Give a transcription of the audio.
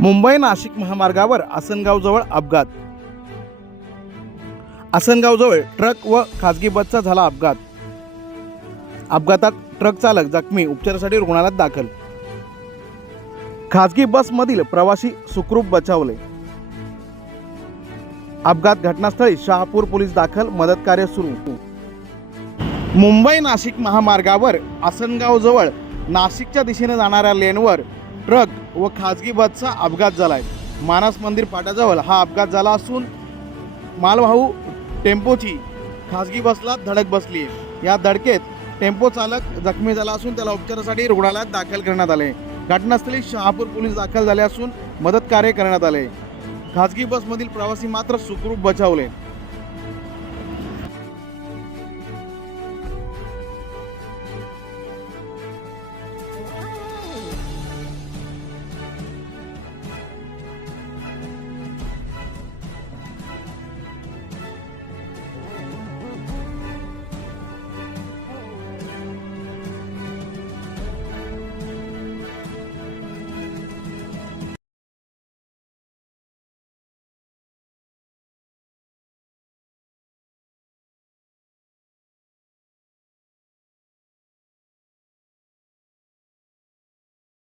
मुंबई नाशिक महामार्गावर आसनगावजवळ अपघात. आसनगावजवळ ट्रक व खाजगी बसचा झाला अपघात. अपघातात ट्रक चालक जखमी उपचारासाठी रुग्णालयात दाखल. खाजगी बसमधील प्रवासी सुखरूप बचावले. अपघात घटनास्थळी शहापूर पोलीस दाखल मदत कार्य सुरू. मुंबई नाशिक महामार्गावर आसनगावजवळ नाशिकच्या दिशेने जाणाऱ्या लेनवर ट्रक व खाजगी बसचा अपघात झाला आहे मानस मंदिर फाट्याजवळ हा अपघात झाला असून मालवाहू टेम्पोची खाजगी बसला धडक बसली आहे. या धडकेत टेम्पो चालक जखमी झाला असून त्याला उपचारासाठी रुग्णालयात दाखल करण्यात आले. घटनास्थळी शहापूर पोलीस दाखल झाले असून मदत कार्य करण्यात आले. खाजगी बसमधील प्रवासी मात्र सुखरूप बचावले.